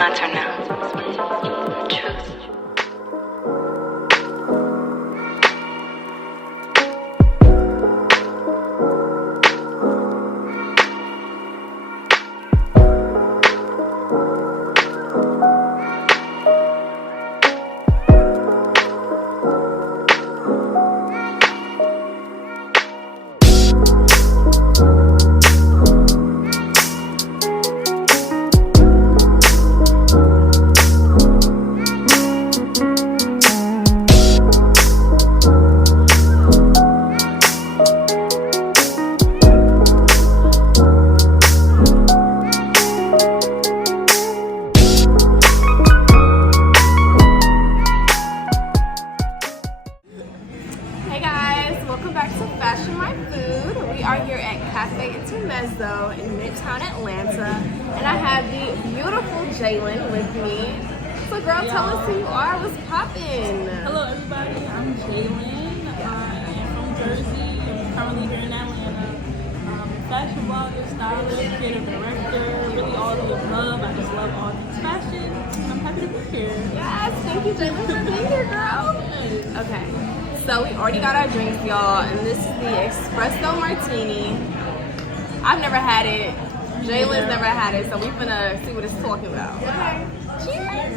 my turn now. Truth. Welcome back to Fashionmyfood. We are here at Cafe Intermezzo in Midtown Atlanta, and I have the beautiful Jailen with me. So girl, tell us who you are. What's poppin'? Hello everybody, I'm Jaylen. I am from Jersey, currently here in Atlanta. Fashion blogger, stylist, creative director, really all of the above. I just love all things fashion. I'm happy to be here. Yes, thank you Jailen for being here, girl. Okay. So we already got our drinks, y'all, and this is the espresso martini. I've never had it. Jaylen's never had it, so we finna see what it's talking about. Okay. Cheers.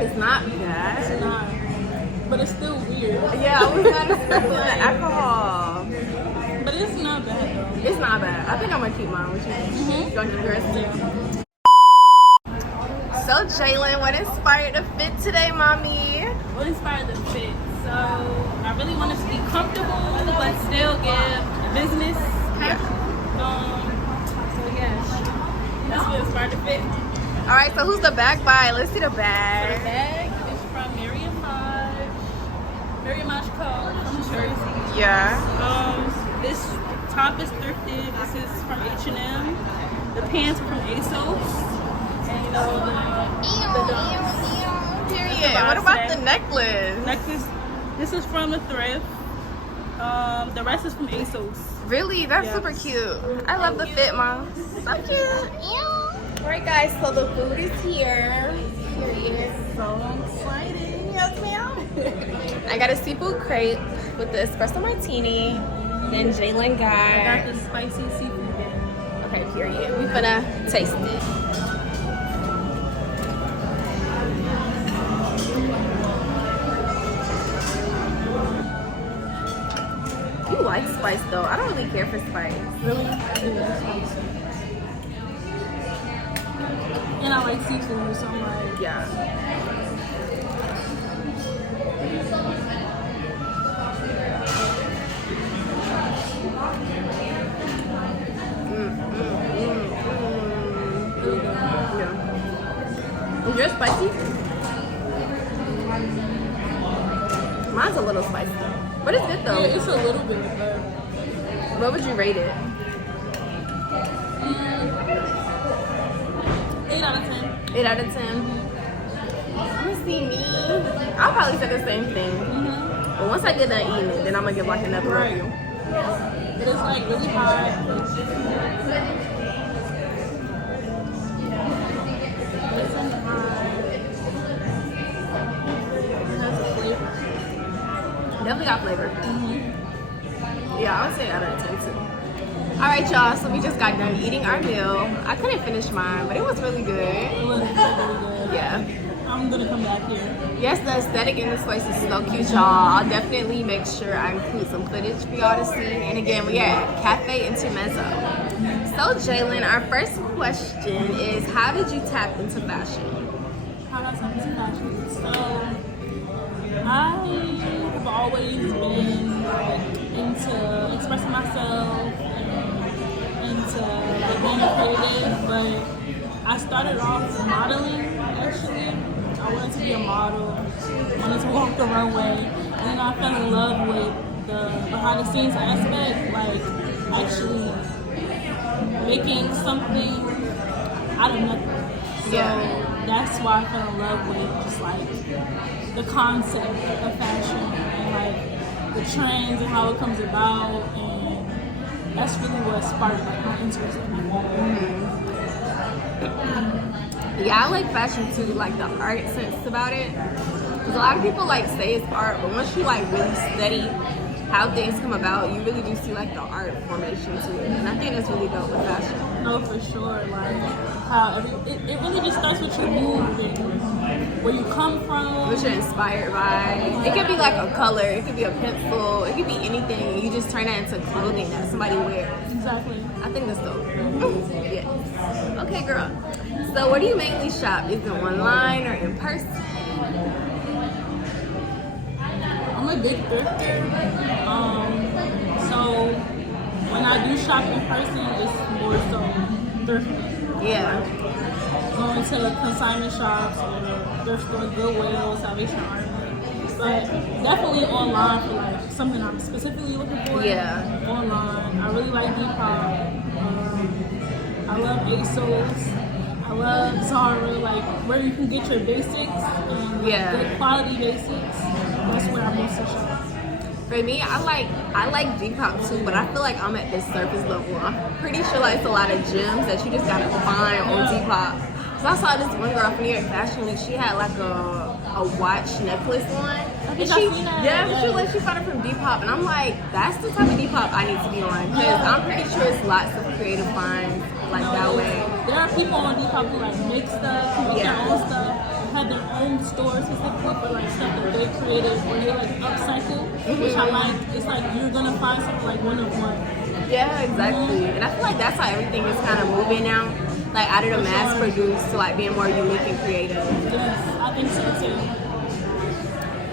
It's not bad. It's not, but it's still weird. Yeah, I was not expecting alcohol. But it's not bad though. It's not bad. I think I'm gonna keep mine with you. You gonna do yours? Yeah. So Jailen, what inspired the fit today, mommy? What inspired the fit? So I really want us to be comfortable, but still give business. Yeah. So yes, that's what inspired the fit. All right. So who's the bag by? Let's see the So the bag. bag is from Mary Maj Co. from Jersey. Yeah. This top is thrifted. This is from H&M. The pants are from ASOS. And you know the dunks. Period. What about the necklace? Necklace. This is from the thrift. The rest is from ASOS. Really? That's Yeah. super cute. I love the fit, mom. So cute. All right, guys. So the food is here. Period. So exciting. Yes, ma'am. I got a seafood crepe with the espresso martini. And Jailen I got. got the spicy seafood dip. Okay, period. We finna taste it. You like spice though. I don't really care for spice. Really? And I like seafood, so I'm like, Yeah. Yeah. Is yours spicy? Mine's a little spicy. But it's good though. yeah, it's a little bit, but What would you rate it? 8 out of 10. 8 out of 10. Let me see me. I'll probably say the same thing. But once I get done eating it, then I'm gonna give like another Right. review. But it's like really hot. It's hot. It has a flavor. Definitely got flavor. Yeah, I would say out of 10 too. Alright y'all, so we just got done eating our meal. I couldn't finish mine, but it was really good. It was really good. Yeah. I'm gonna come back here. Yes, the aesthetic in this place is so cute, y'all. I'll definitely make sure I include some footage for y'all to see. And again, we are at Cafe Intermezzo. So Jailen, our first question is, how did you tap into fashion? How do I tap into fashion? So I have always been like into expressing myself, into being a creative, but I started off modeling actually. I wanted to be a model, wanted to walk the runway, and then I fell in love with the behind the scenes aspect, like actually making something out of nothing. So that's why I fell in love with just like the concept of fashion and like the trends and how it comes about, and that's really what sparked like my interest in it. Yeah, I like fashion too, like the art sense about it. Because a lot of people like say it's art, but once you like really study how things come about, you really do see like the art formation to it. And I think that's really dope with fashion. No, for sure. Like how it really just starts with your mood and where you come from. What you're inspired by. It could be like a color, it could be a pencil, it could be anything. You just turn that into clothing that somebody wears. Exactly. I think that's dope. Yes. Okay, girl. So where do you mainly shop? Is it online or in person? I'm a big thrifter. So when I do shop in person, it's more so thrifting. Yeah. Going to consignment shops or thrift stores, Goodwill, Salvation Army. But definitely online for like something I'm specifically looking for. Yeah. Online. I really like Depop. I love ASOS. I love Zara, like where you can get your basics and good quality basics. That's where I mostly shop. For me, I like Depop too, but I feel like I'm at the surface level. I'm pretty sure like it's a lot of gems that you just gotta find on Depop. So I saw this one girl from New York Fashion Week. She had like a watch necklace on. And she found it from Depop, and I'm like, that's the type of Depop I need to be on, because I'm pretty sure it's lots of creative finds like that way. There are people on Depop who like make stuff, who make their own stuff, have their own stores specifically for like stuff that they created, where they like upcycle, which I like. It's like you're gonna find something like one of one. Yeah, exactly. And I feel like that's how everything is kind of moving now. Like out of the mass produced to like being more unique and creative. Yes, I think so too.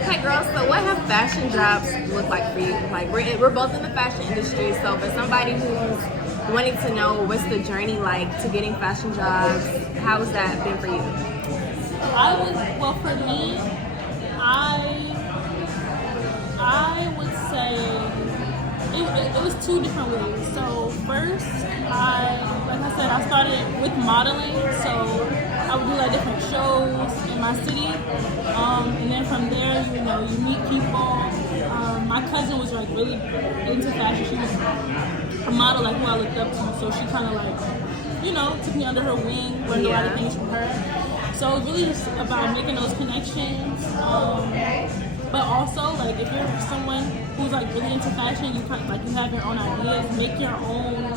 Okay, girls, so what have fashion jobs look like for you? Like we're both in the fashion industry, so for somebody who's wanting to know what's the journey like to getting fashion jobs, how has that been for you? For me, I would say it was two different ways. So first, I started with modeling, so I would do like different shows in my city, and then from there, you meet people. My cousin was like really into fashion. She was a model like who I looked up to, so she kind of like, took me under her wing, learned a lot of things from her. So it's really just about making those connections. But also, like, if you're someone who's like really into fashion, you have your own ideas, make your own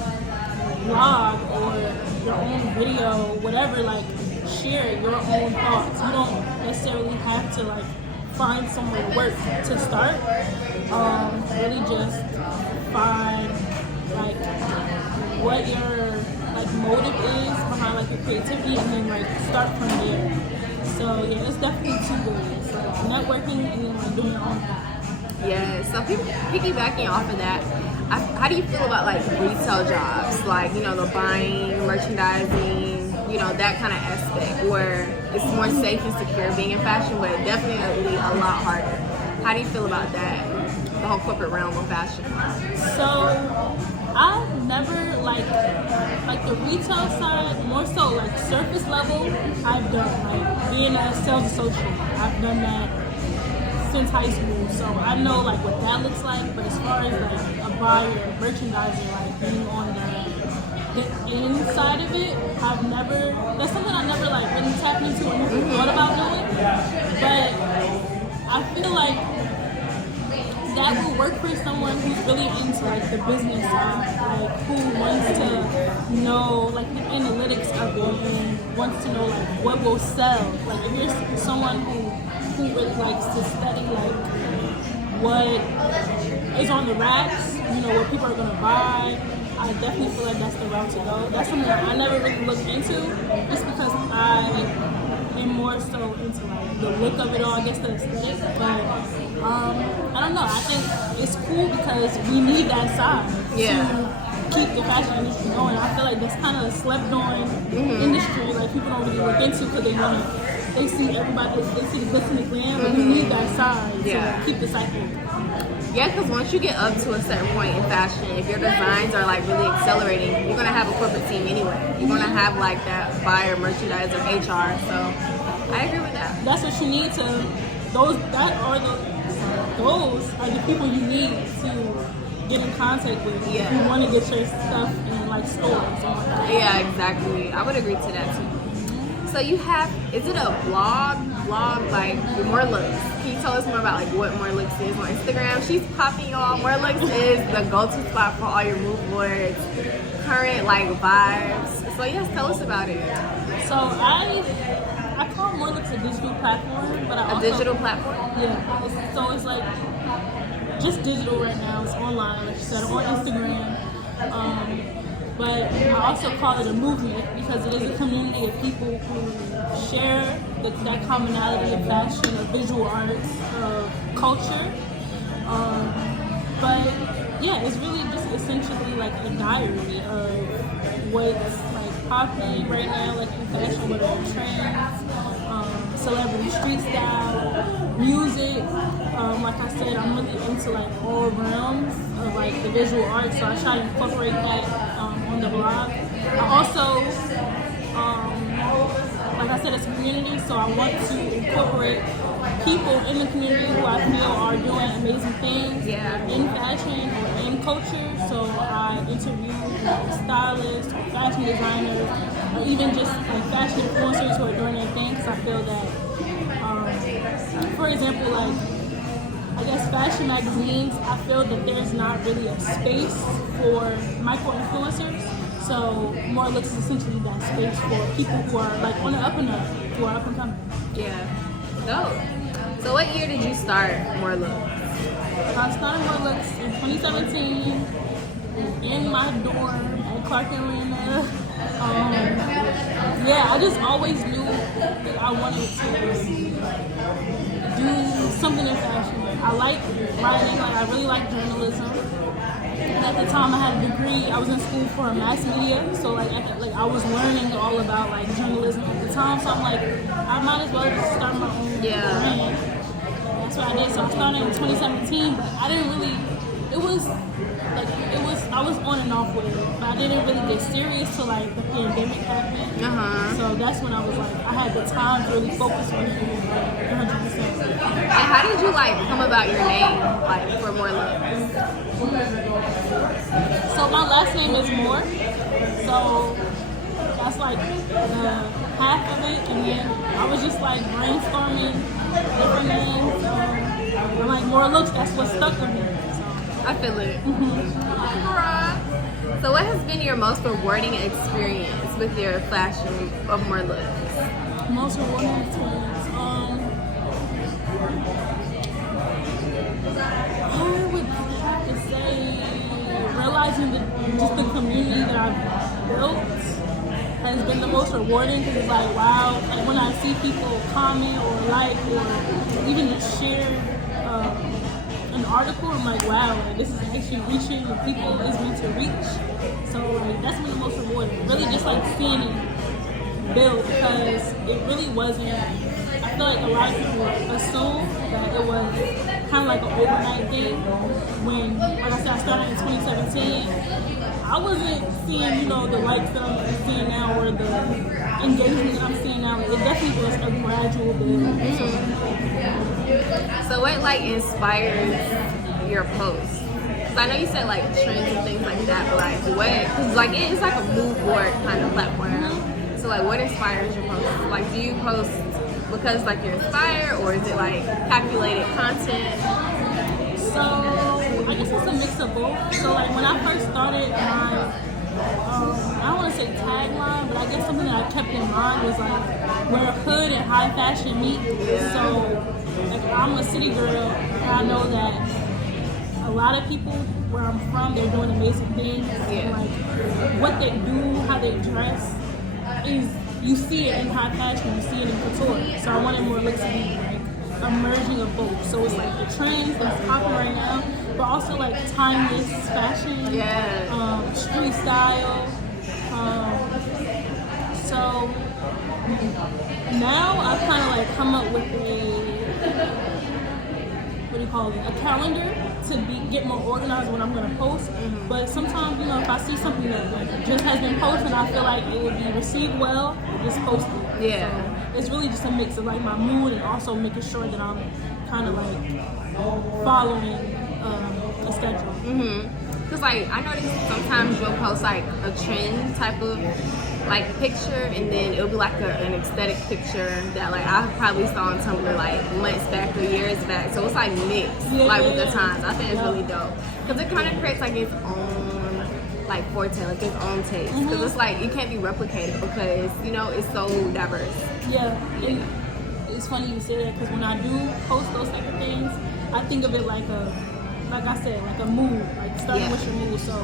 blog or your own video, whatever. Like, share your own thoughts. You don't necessarily have to like find somewhere to work to start. Really just find like what your like motive is behind like your creativity, and then like start from there. So yeah, it's definitely two ways, like networking and then like doing your own thing. Yeah, so piggybacking off of that, how do you feel about like retail jobs? Like, the buying, merchandising, that kind of aspect where it's more safe and secure being in fashion, but definitely a lot harder. How do you feel about that? The whole corporate realm of fashion. So I've never like the retail side, more so like surface level. I've done like being a sales associate. I've done that since high school, so I know like what that looks like. But as far as like a buyer, merchandiser, like being on the inside of it, I've never. That's something I never like really tapped into or never thought about doing. But I feel like that will work for someone who's really into like the business side, like who wants to know like the analytics of it and wants to know like what will sell. Like if you're someone who really likes to study like what is on the racks, what people are gonna buy, I definitely feel like that's the route to go. That's something that I never really looked into, just because I am more so into like the look of it all, I guess the aesthetic. But I don't know. I think it's cool because we need that side to keep the fashion industry going. I feel like that's kind of a slept-on industry. Like people don't really look into because they see everybody, they see the glitz and the glam, but you need that side to keep the cycle. Yeah, because once you get up to a certain point in fashion, if your designs are like really accelerating, you're gonna have a corporate team anyway. You're gonna have like that buyer, merchandiser, HR. So I agree with that. That's what you need to. Those are the people you need to get in contact with. Yeah. If you want to get your stuff in like stores and whatnot. Yeah, exactly. I would agree to that too. So you have, is it a blog like Moorelooks? Can you tell us more about like what Moorelooks is on Instagram? She's popping y'all. Moorelooks is the go-to spot for all your mood boards, current like vibes. So yes, tell us about it. So I call Moorelooks a digital platform, but I also, digital platform. Yeah. So it's like just digital right now. It's online, like you said, on Instagram. But I also call it a movement because it is a community of people who share that commonality of fashion, of visual arts, of culture. But yeah, it's really just essentially like a diary of what's like popping right now, like in fashion, what are the trends, celebrity street style, music. Like I said, I'm really into like all realms of like the visual arts, so I try to incorporate that on the blog. I also, like I said, it's a community, so I want to incorporate people in the community who I feel are doing amazing things in fashion or in culture. So I interview stylists or fashion designers or even just like fashion influencers who are doing their thing, because I feel that, for example, like I guess fashion magazines, I feel that there's not really a space for micro-influencers. So Moorelooks is essentially that space for people who are like on the up and up, who are up and coming. Yeah. Dope. So what year did you start Moorelooks? I started Moorelooks in 2017 in my dorm at Clark Atlanta. I just always knew that I wanted to do something in fashion. I like writing, like I really like journalism. And at the time I had a degree, I was in school for mass media, so like I was learning all about like journalism at the time, so I'm like, I might as well just start my own brand. That's what I did. So I started in 2017, but I didn't really, I was on and off with it, but I didn't really get serious till like the pandemic happened. So that's when I was like, I had the time to really focus on it 100%. And how did you like come about your name, like for Moorelooks? So my last name is Moore, so that's like half of it, and then I was just like brainstorming different names, and like Moorelooks, that's what stuck with me. I feel it. So what has been your most rewarding experience with your fashion of Moorelooks? Most rewarding experience? I would have to say realizing just the community that I've built has been the most rewarding, because it's like, wow, like when I see people comment or like or even just share an article, I'm like, wow, like this is actually reaching the people it's meant to reach. So like that's been the most rewarding. Really just like seeing it build, because it really wasn't, I feel like a lot of people assume that it was kind of like an overnight thing. When, like I said, I started in 2017, I wasn't seeing, the likes that I'm seeing now or the engagement that I'm seeing now. It definitely was a gradual build. So what like inspires your posts? So I know you said like trends and things like that, but like what? Because like it's like a mood board kind of platform. So like what inspires your posts? Like do you post because like you're inspired, or is it like calculated content? So I guess it's a mix of both. So like when I first started my, I don't want to say tagline, but I guess something that I kept in mind was like where hood and high fashion meet. So like I'm a city girl, and I know that a lot of people where I'm from, they're doing amazing things. And like what they do, how they dress, is you see it in high fashion, you see it in couture. So I wanted Moorelooks to be like a merging of both. So it's like the trends that's popping right now, but also like timeless fashion, street style. So now I've kind of like come up with what do you call it, a calendar to get more organized when I'm gonna post. But sometimes, you know, if I see something that like just has been posted and I feel like it would be received well, I just post it. Yeah. So it's really just a mix of like my mood and also making sure that I'm kind of like following a schedule. Cause like I noticed sometimes you'll post like a trend type of like picture, and then it'll be like an aesthetic picture that like I probably saw on Tumblr like months back or years back. So it's like mixed with the times. I think it's really dope because it kind of creates like its own like forte, like its own taste. Because it's like it can't be replicated because you know it's so diverse. Yeah. It's funny you say that because when I do post those type of things, I think of it like I said, like a mood, like starting with your mood. So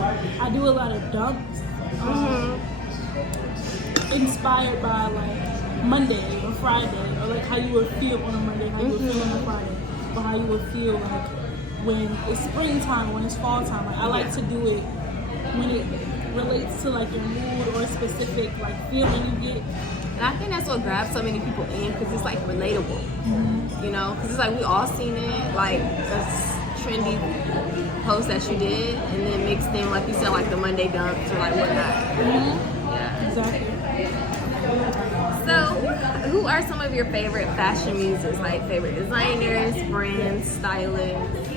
I do a lot of dumps, inspired by like Monday or Friday, or like how you would feel on a Monday, how you would feel on a Friday, or how you would feel like when it's springtime, when it's fall time. Like I like to do it when it relates to like your mood or a specific like feeling you get. And I think that's what grabs so many people in because it's like relatable, you know? Because it's like we all seen it, like a trendy post that you did, and then mixed in, like you said, like the Monday dumps or like whatnot. Yeah. Exactly. So, who are some of your favorite fashion muses? Like favorite designers, brands, stylists?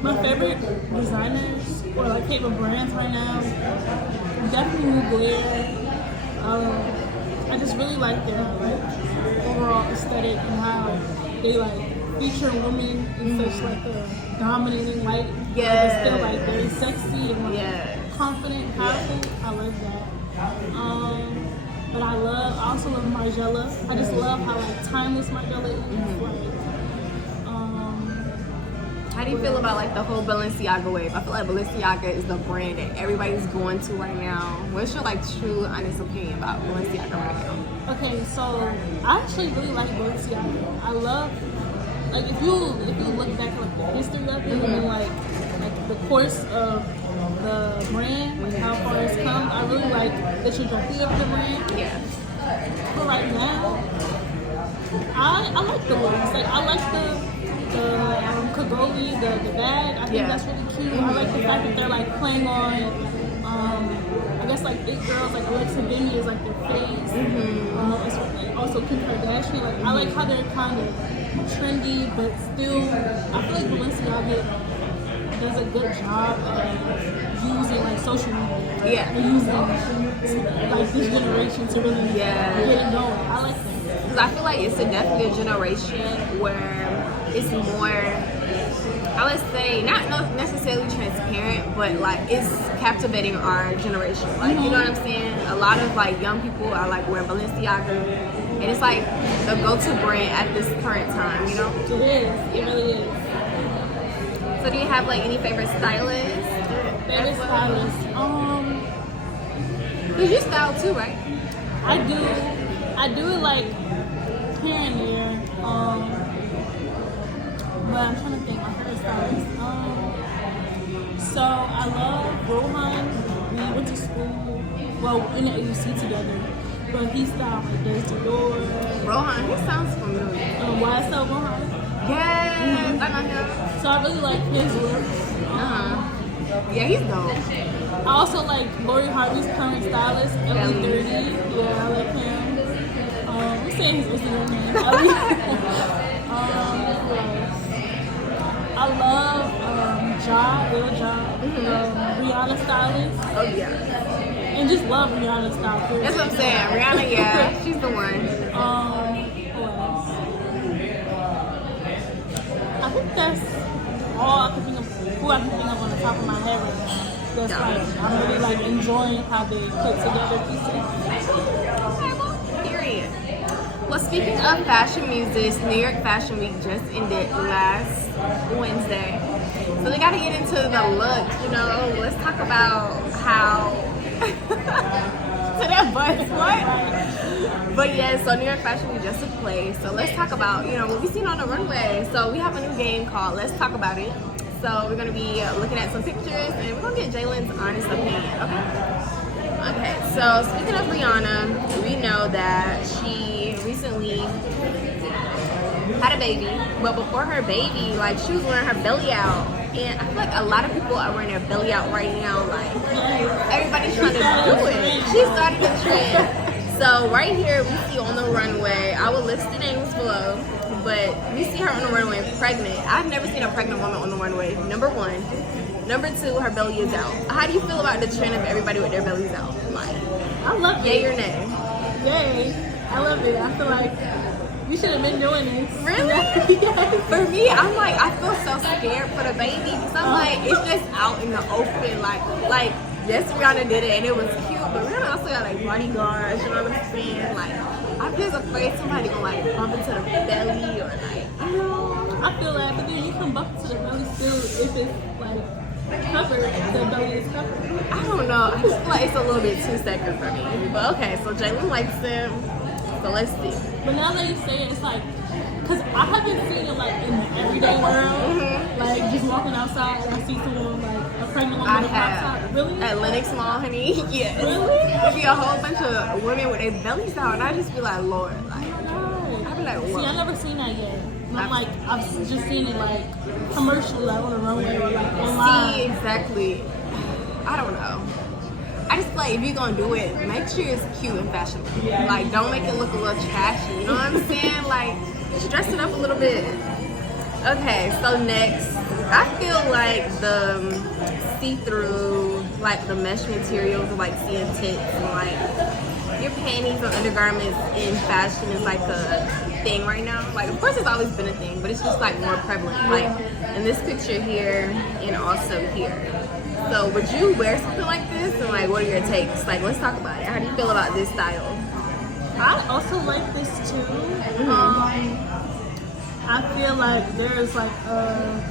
My favorite designers or like favorite brands right now, definitely Mugler. I just really like their like overall aesthetic and how they like feature women in such like a dominating light. Yeah. Still like very sexy and like confident, powerful. I love that. But I also love Jayyl0. I just love how like timeless Jayyl0 is. Like, how do you feel about like the whole Balenciaga wave? I feel like Balenciaga is the brand that everybody's going to right now. What's your like true, honest opinion about Balenciaga right now? Okay, so I actually really like Balenciaga. I love, like if you look back at like the history of it and like the course of the brand, like how far it's come, I really like the trajectory of the brand. Yeah. But right now, I like the looks. Like I like the Kagoli, the bag. I think that's really cute. I like the fact that they're like playing on I guess like big girls like Alexa Bimmy is like their face. Also Kim Kardashian. Like I like how they're kind of trendy, but still I feel like Balenciaga does a good job of using like social media. And using like this generation to really get it going. I like that. Because I feel like it's definitely a generation where it's more, I would say, not necessarily transparent, but like it's captivating our generation. Like, you know what I'm saying? A lot of like young people are like wearing Balenciaga, and it's like the go-to brand at this current time, you know? It is. It really is. So do you have like any favorite stylists? Favorite stylist? Because you style too, right? I do it like here and there. But I'm trying to think my favorite stylist. So I love Rohan. We went to school, well, in the AUC together. But he styled like Jayyl0. Rohan, he sounds familiar. YSL Rohan. Yes, I know him. So I really like his look. Yeah, he's dope. I also like Lori Harvey's current stylist, Ellie 30. Yeah, I like him. I'm saying his Instagram name. I love Rihanna stylist. Oh yeah. And just love Rihanna's style. Period. That's what I'm saying. Rihanna, yeah, she's the one. Who else? I think that's all I can think of. Who I can think of on the top of my head right now. That's like I'm really like enjoying how they put together pieces. Period. Well, speaking of fashion muses, New York Fashion Week just ended last Wednesday. So we gotta get into the looks, you know. Let's talk about how to that bus, what? But yeah, so New York Fashion Week just took place. So let's talk about, you know, what we've seen on the runway. So we have a new game called Let's Talk About It. So we're gonna be looking at some pictures and we're gonna get Jailen's honest opinion, okay? Okay, so speaking of Rihanna, we know that she recently had a baby, but before her baby, like she was wearing her belly out. And I feel like a lot of people are wearing their belly out right now. Like everybody's trying to do it. She started the trend. So right here we see on the runway, I will list the names below, but we see her on the runway pregnant. I've never seen a pregnant woman on the runway, number one. Number two, her belly is out. How do you feel about the trend of everybody with their bellies out? Like, I love it. yay or nay? Yay. I love it. I feel like we should have been doing this. Really? Yes. For me, I'm like, I feel so scared for the baby because I'm like, it's just out in the open. Like yes, Rihanna did it and it was cute, but Rihanna also got like bodyguards, you know what I'm saying? Like, I'm just afraid somebody gonna like bump into the belly or like, you know. I feel that, but then you can bump to the belly still if it's like covered, the belly is covered. I don't know. I just feel like it's a little bit too sacred for me. But okay, so Jailen likes it. So let's see. But now that you say it, it's like, because I haven't seen it like in the everyday world. Like just walking outside and I see someone like a pregnant woman with a crop top. Really? At Lenox Mall, honey. Yes. Really? There be a whole bunch of women with their bellies out, and I just be like, Lord, like, No. I be like, See, whoa. I never seen that yet. And I'm like, I've just seen it like commercially, like on the runway or like online. See, exactly. I don't know. I just feel like if you're gonna do it, make sure it's cute and fashionable. Like, don't make it look a little trashy. You know what I'm saying? Like, just dress it up a little bit. Okay, so next, I feel like the see-through, like the mesh materials of like seeing tits and like your panties or undergarments in fashion is like a thing right now. Like, of course, it's always been a thing, but it's just like more prevalent. Like in this picture here and also here. So would you wear something like this? And like, what are your takes? Like, let's talk about it. How do you feel about this style? I also like this too. I feel like there's like a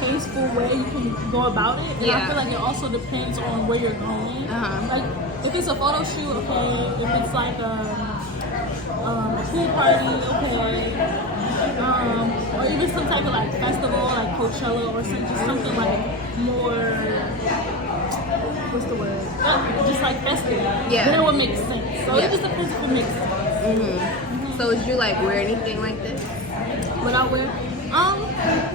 tasteful way you can go about it. And I feel like it also depends on where you're going. Like if it's a photo shoot, okay. If it's like a pool party, okay. Or even some type of like festival, like Coachella or something like more, what's the word? Just like festive. Yeah. Then it would make sense. So it just depends if it makes sense. So would you like wear anything like this? What I wear?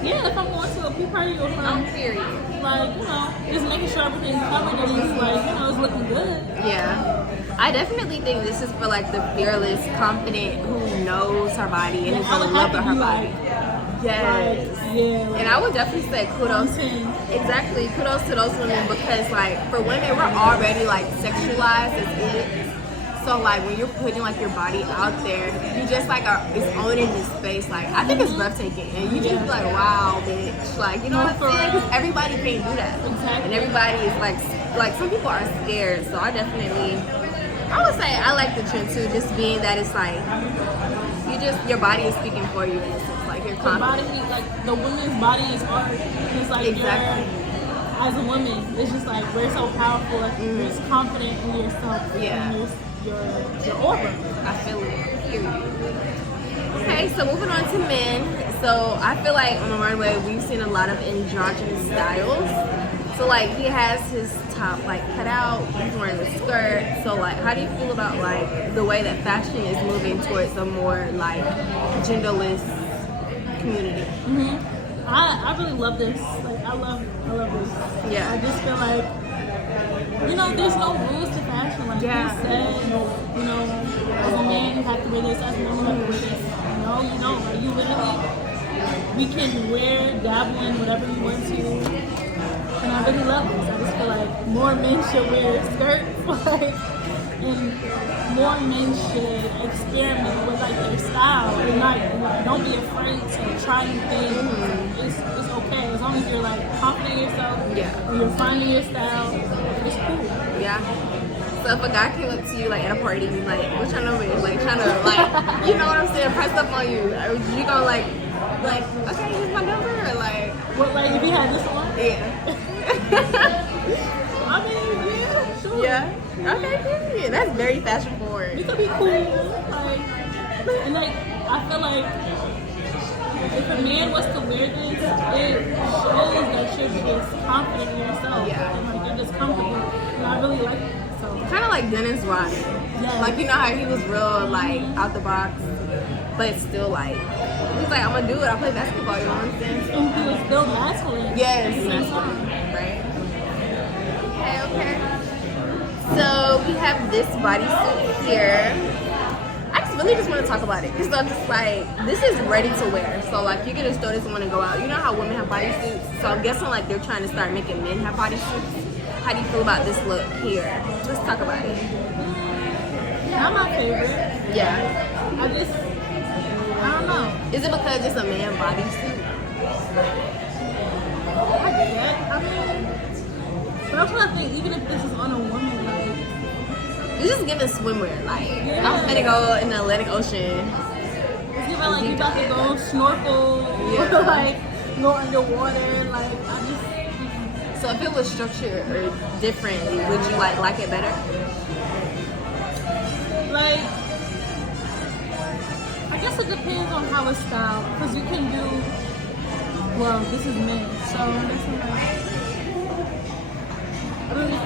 Yeah, if I'm going to a pool party or something. Period. Like, you know, just making sure everything's covered and it's like, you know, it's looking good. Yeah. I definitely think this is for like the fearless, confident, who knows her body and is I would in love have with to her be body. like, Yes. yeah. Like, And I would definitely say kudos. Exactly, kudos to those women because like for women, we're already like sexualized as it. So like when you're putting like your body out there, you just like are it's owning this space. Like I think it's breathtaking, and you just be like, wow, bitch. Like you know what I'm saying? Because everybody can't do that, and everybody is like some people are scared. So I would say I like the trend too, just being that it's like your body is speaking for you in a sense. Like you're confident. The body, like the woman's body is art. It's like as a woman, it's just like we're so powerful. Like you're just confident in yourself. Yeah. Your aura. I feel it. Period. Okay, so moving on to men. So I feel like on the runway we've seen a lot of androgynous styles. So like he has his top like cut out, he's wearing a skirt. So like how do you feel about like the way that fashion is moving towards a more like genderless community? I really love this. Like I love this. Yeah. I just feel like, you know, there's no rules to fashion. Like you said, you know, as a man you have to wear this, as a woman you have to wear this. No, you don't. Like you literally, we can wear, dabble in whatever we want to. And I really love this. I just feel like more men should wear skirts, like, and more men should experiment with like their style and like don't be afraid to try new things. It's okay as long as you're like confident in yourself. And you're finding your style. It's cool. Yeah. So if a guy came up to you like at a party, like what y'all know is like trying to like you know what I'm saying, press up on you, are you gonna like okay, here's my number or like what, like if you had this on? Yeah. I mean, yeah, sure. Yeah. Okay, period. That's very fashion forward. It could be cool. Like, and like, I feel like if a man was to wear this, it shows that you're just confident in yourself. And like, you're just comfortable. And I really like it. So Kind of like Dennis Rodman. Like, you know how he was real, like, out the box? but it's still like he's like, I'm gonna do it. I play basketball. You know what I'm saying? And he was still masculine. Yes, At the same time. right. Okay. So we have this bodysuit here. I really just want to talk about it because I'm just like, this is ready to wear. So like, you can just throw this on and go out. You know how women have bodysuits? So I'm guessing like they're trying to start making men have bodysuits. How do you feel about this look here? Let's talk about it. Not my favorite. Yeah. I don't know. Is it because it's a man bodysuit? I get. I mean, but I'm trying to think. Even if this is on a woman, like It's just giving swimwear. Like, Yeah. I'm finna go in the Atlantic Ocean. it's even like you about to go snorkel, Yeah. like go underwater. Like I just. So if it was structured or differently, would you like it better? Like, I guess it depends on how it's styled. Because you can do, well, this is men, so this is like,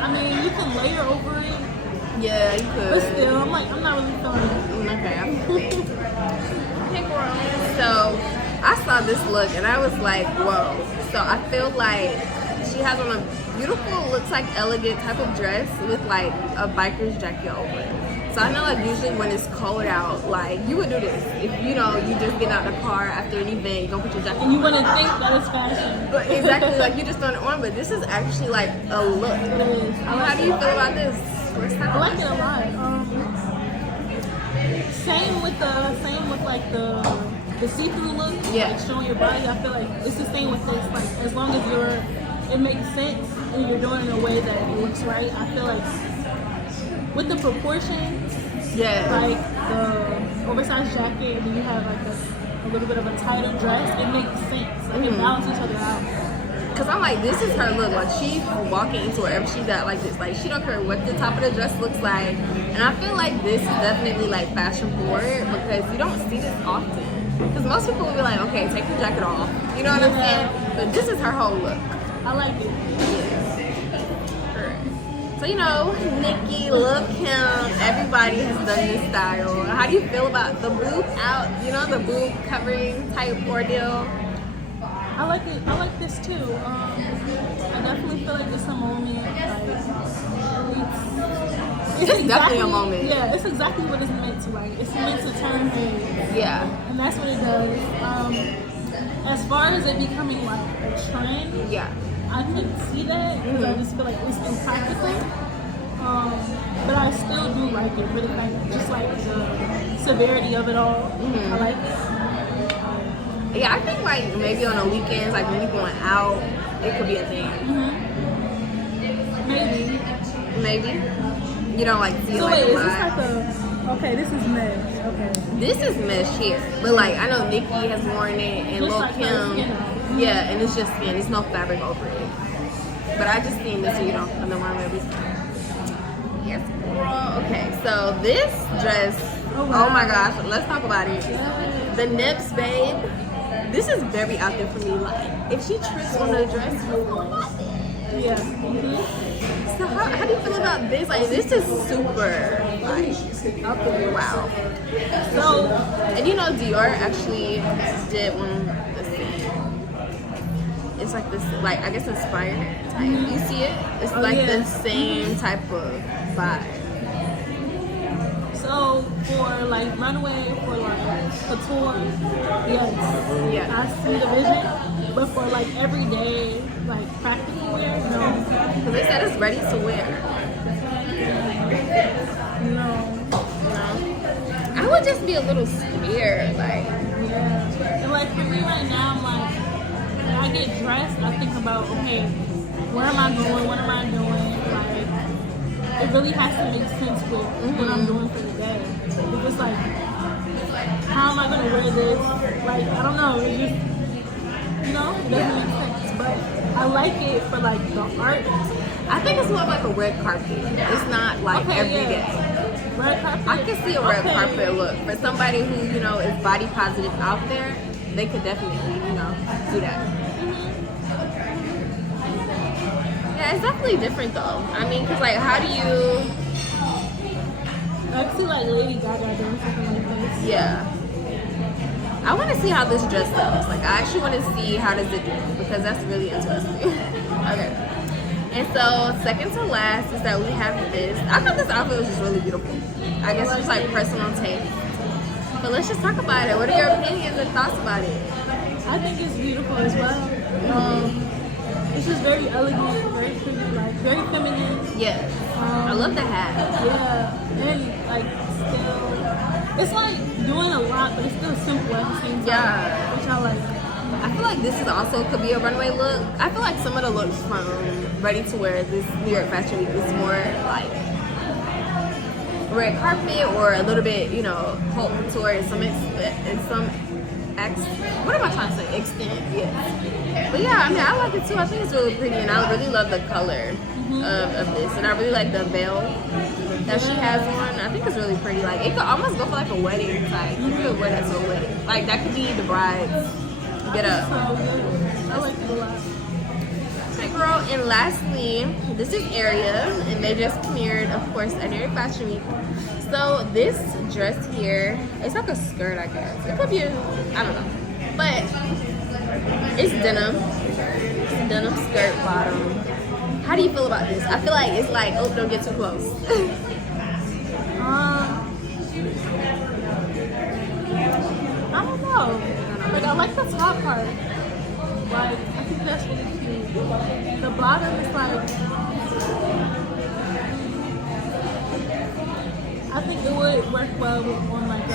I mean, you can layer over it, Yeah, you could. but still, I'm not really feeling it. Okay, I feel it. So I saw this look and I was like, whoa. So I feel like she has on a beautiful, looks like elegant type of dress with like a biker's jacket over it. So I know like usually when it's cold out, like you would do this. If you just get out of the car after an event, you gonna put your jacket And you on. wouldn't think that it's fashion. But exactly, like you just throwing it on, but this is actually like a look. It is. How do you feel about this? Let's talk I about like it a lot. Same with like the see-through look, Yeah. like showing your body. I feel like it's the same with this. Like as long as it makes sense and you're doing it in a way that it looks right. I feel like with the proportions, Yeah. like the oversized jacket, and then you have like a little bit of a tighter dress, it makes sense. Like it balances each other out. Cause I'm like, this is her look. Like she's walking into wherever she's at like this. Like she don't care what the top of the dress looks like. And I feel like this is definitely like fashion forward because you don't see this often. Cause most people will be like, okay, take your jacket off. You know what I'm saying? But this is her whole look. I like it. So Nicki, Lil Kim, everybody has done this style. How do you feel about the boob out? The boob covering type ordeal. I like it. I like this too. I definitely feel like it's a moment. Like, It's definitely a moment. Yeah, it's exactly what it's meant to. Like, it's meant to turn heads, Yeah. and that's what it does. As far as it becoming like a trend, Yeah. I can see that because I just feel like it's impractical. But I still do like it for the fact, just like the severity of it all. I like it. Yeah, I think like maybe on the weekends, like when you're going out, it could be a thing. Maybe. You don't like see So like wait, a is this lot. like a? Okay, this is mesh. Okay. This is mesh here, but like I know Nicki has worn it and Just Lil like her Kim. skin. Yeah, and it's just skin. There's no fabric over it. But I just seen this, on the one everything. Yes, girl. Okay, so this dress. Oh, wow. Oh my gosh, let's talk about it. The nips, babe. This is very out there for me. Like, if she trips on the dress, Yeah. so how do you feel about this? Like, this is super, like, wow. So And Dior actually did one the same. It's like this, like, I guess inspired type. You see it? It's like yeah. the same type of vibe. So for like runway, for like couture, yes, Yeah. I see the vision. But for like everyday, like practical wear, no, Because they said it's ready to wear. no. I would just be a little scared, like, Yeah. And like for me right now, I'm like, when I get dressed, I think about, okay, where am I going? What am I doing? Like, it really has to make sense with what I'm doing for the day. If it's like, how am I gonna wear this? Like, I don't know. It just, it doesn't make sense. But I like it for like the art. I think it's more of like a red carpet. It's not like Okay, every day. yeah. Red carpet. I can see a red Okay. carpet look. For somebody who, is body positive out there, they could definitely, do that. Yeah, it's definitely different though. I mean, because like, how do you, I see like Lady Gaga doing something like this. yeah. I want to see how this dress looks. Like, I actually want to see how does it do, because that's really interesting. Okay. And so, second to last is that we have this. I thought this outfit was just really beautiful. I guess it's just like personal taste. But let's just talk about it. What are your opinions and thoughts about it? I think it's beautiful as well. It's just very elegant, very pretty, like very feminine. Yes. I love the hat. Yeah, and like still, it's like doing a lot, but it's still simple at the same time. Yeah. Which I like. I feel like this is also could be a runway look. I feel like some of the looks from Ready to Wear this New York Fashion Week is more like red carpet or a little bit, you know, haute couture in some what am I trying to say? Extent, yeah. But yeah, I mean, I like it too. I think it's really pretty, and I really love the color of this, and I really like the veil that she has on. I think it's really pretty. Like, it could almost go for like a wedding type. You could wear that to a wedding. Like, that could be the bride's get up. So good. I like it a lot. Okay, girl. And lastly, this is Area, and they just premiered, of course, at New York Fashion Week. So this dress here, it's like a skirt, I guess. It could be I don't know. But it's denim. It's a denim skirt bottom. How do you feel about this? I feel like it's like, oh, don't get too close. I don't know. Like, I like the top part. Like, I think that's really cute. The bottom is like, I think it would work well on like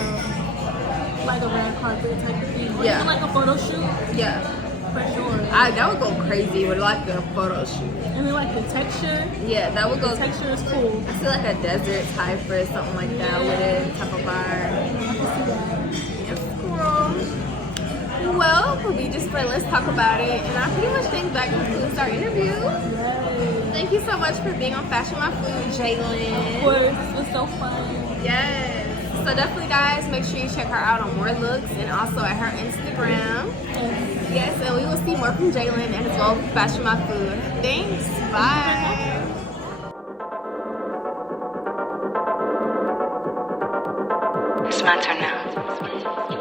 a red carpet type of thing. Or Yeah. even like a photo shoot. Yeah. For sure. That would go crazy with like a photo shoot. And then like the texture. Yeah, that would go. The texture is cool. I feel like a desert type or something like that with it, type of vibe. Yes, cool. Well, we just said let's talk about it, and I pretty much think that concludes our interview. Yay. Thank you so much for being on Fashion My Food, Jailen. Of course, it was so fun. Yes. So definitely, guys, make sure you check her out on Moorelooks and also at her Instagram. Yes, and we will see more from Jailen and as well as Fashion My Food. Thanks. Bye. It's my turn now.